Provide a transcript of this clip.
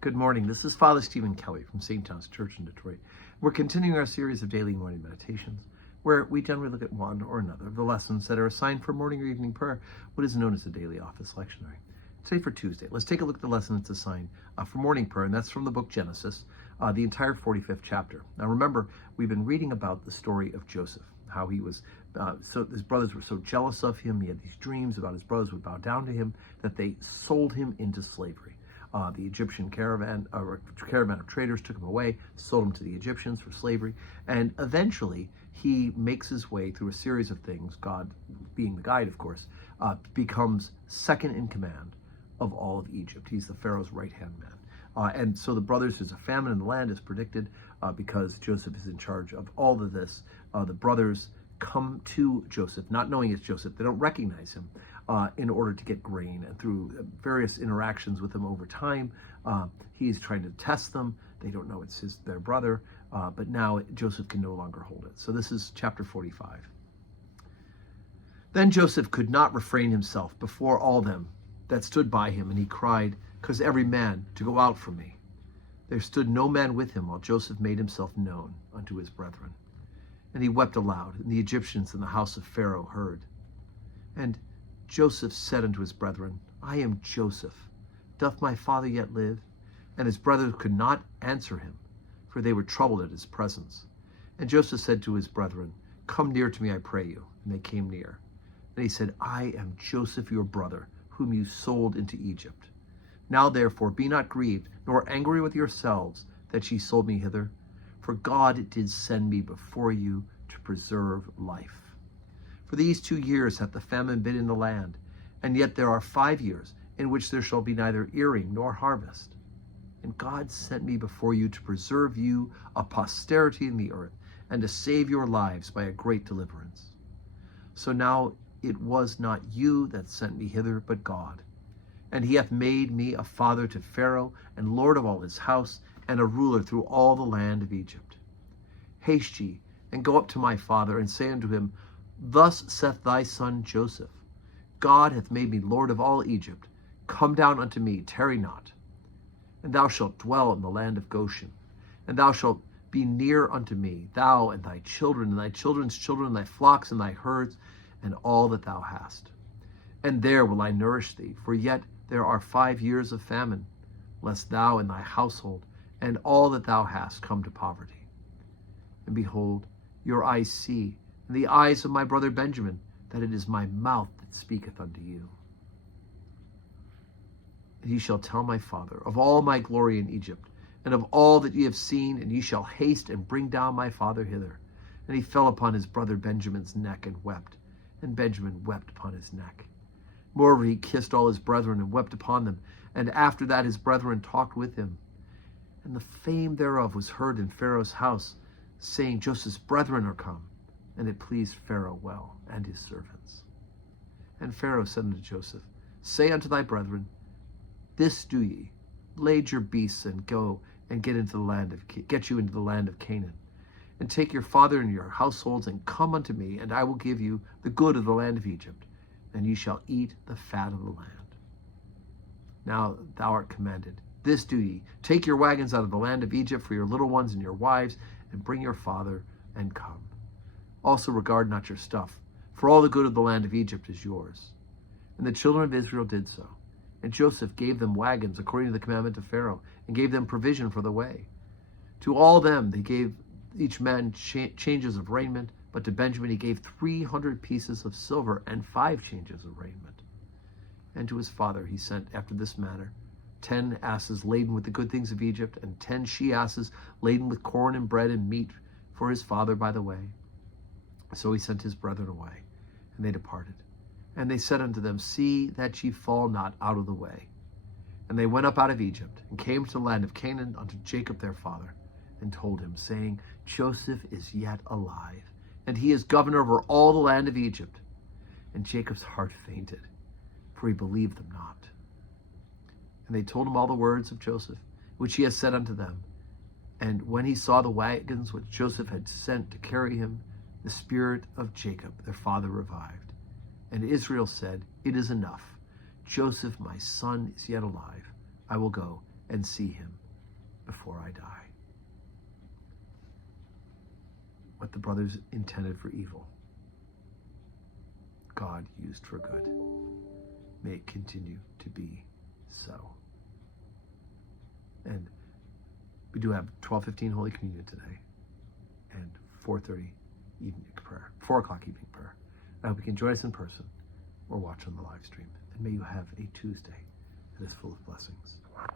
Good morning. This is Father Stephen Kelly from St. John's Church in Detroit. We're continuing our series of daily morning meditations, where we generally look at one or another of the lessons that are assigned for morning or evening prayer, what is known as the daily office lectionary. Today for Tuesday, let's take a look at the lesson that's assigned for morning prayer, and that's from the book Genesis, the entire 45th chapter. Now remember, we've been reading about the story of Joseph, how he was, so his brothers were so jealous of him, he had these dreams about his brothers would bow down to him, that they sold him into slavery. The Egyptian caravan of traders took him away, sold him to the Egyptians for slavery, and eventually he makes his way through a series of things, God being the guide, of course, becomes second in command of all of Egypt. He's the Pharaoh's right-hand man. And so the brothers, there's a famine in the land is predicted because Joseph is in charge of all of this. The brothers come to Joseph, not knowing it's Joseph. They don't recognize him in order to get grain. And through various interactions with him over time, he's trying to test them. They don't know it's their brother, but now Joseph can no longer hold it. So this is chapter 45. Then Joseph could not refrain himself before all them that stood by him, and he cried, "'Cause every man to go out from me." There stood no man with him while Joseph made himself known unto his brethren. And he wept aloud, and the Egyptians in the house of Pharaoh heard. And Joseph said unto his brethren, "I am Joseph. Doth my father yet live?" And his brothers could not answer him, for they were troubled at his presence. And Joseph said to his brethren, "Come near to me, I pray you." And they came near. And he said, "I am Joseph your brother, whom you sold into Egypt. Now therefore be not grieved, nor angry with yourselves that ye sold me hither. For God did send me before you to preserve life. For these 2 years hath the famine been in the land, and yet there are 5 years in which there shall be neither earing nor harvest. And God sent me before you to preserve you a posterity in the earth, and to save your lives by a great deliverance. So now it was not you that sent me hither, but God. And he hath made me a father to Pharaoh, and lord of all his house, and a ruler through all the land of Egypt. Haste ye, and go up to my father, and say unto him, Thus saith thy son Joseph, God hath made me lord of all Egypt. Come down unto me, tarry not. And thou shalt dwell in the land of Goshen, and thou shalt be near unto me, thou and thy children, and thy children's children, and thy flocks, and thy herds, and all that thou hast. And there will I nourish thee, for yet there are 5 years of famine, lest thou and thy household and all that thou hast come to poverty. And behold, your eyes see, and the eyes of my brother Benjamin, that it is my mouth that speaketh unto you. And ye shall tell my father of all my glory in Egypt, and of all that ye have seen, and ye shall haste and bring down my father hither. And he fell upon his brother Benjamin's neck and wept, and Benjamin wept upon his neck. Moreover, he kissed all his brethren and wept upon them, and after that his brethren talked with him. And the fame thereof was heard in Pharaoh's house, saying, Joseph's brethren are come. And it pleased Pharaoh well, and his servants. And Pharaoh said unto Joseph, Say unto thy brethren, This do ye, lade your beasts, and go and get you into the land of Canaan. And take your father and your households, and come unto me, and I will give you the good of the land of Egypt, and ye shall eat the fat of the land. Now thou art commanded, this do ye, take your wagons out of the land of Egypt for your little ones and your wives, and bring your father, and come. Also regard not your stuff, for all the good of the land of Egypt is yours. And the children of Israel did so. And Joseph gave them wagons according to the commandment of Pharaoh, and gave them provision for the way. To all them they gave each man changes of raiment, but to Benjamin he gave 300 pieces of silver and 5 changes of raiment. And to his father he sent after this manner 10 asses laden with the good things of Egypt, and 10 she-asses laden with corn and bread and meat for his father by the way. So he sent his brethren away, and they departed. And they said unto them, See that ye fall not out of the way. And they went up out of Egypt, and came to the land of Canaan unto Jacob their father, and told him, saying, Joseph is yet alive, and he is governor over all the land of Egypt. And Jacob's heart fainted, for he believed them not. And they told him all the words of Joseph, which he had said unto them. And when he saw the wagons which Joseph had sent to carry him, the spirit of Jacob their father revived. And Israel said, It is enough. Joseph my son is yet alive. I will go and see him before I die. What the brothers intended for evil, God used for good. May it continue to be so. And we do have 12:15 Holy Communion today and 4:30 evening prayer, 4 o'clock evening prayer. I hope you can join us in person or watch on the live stream. And may you have a Tuesday that is full of blessings.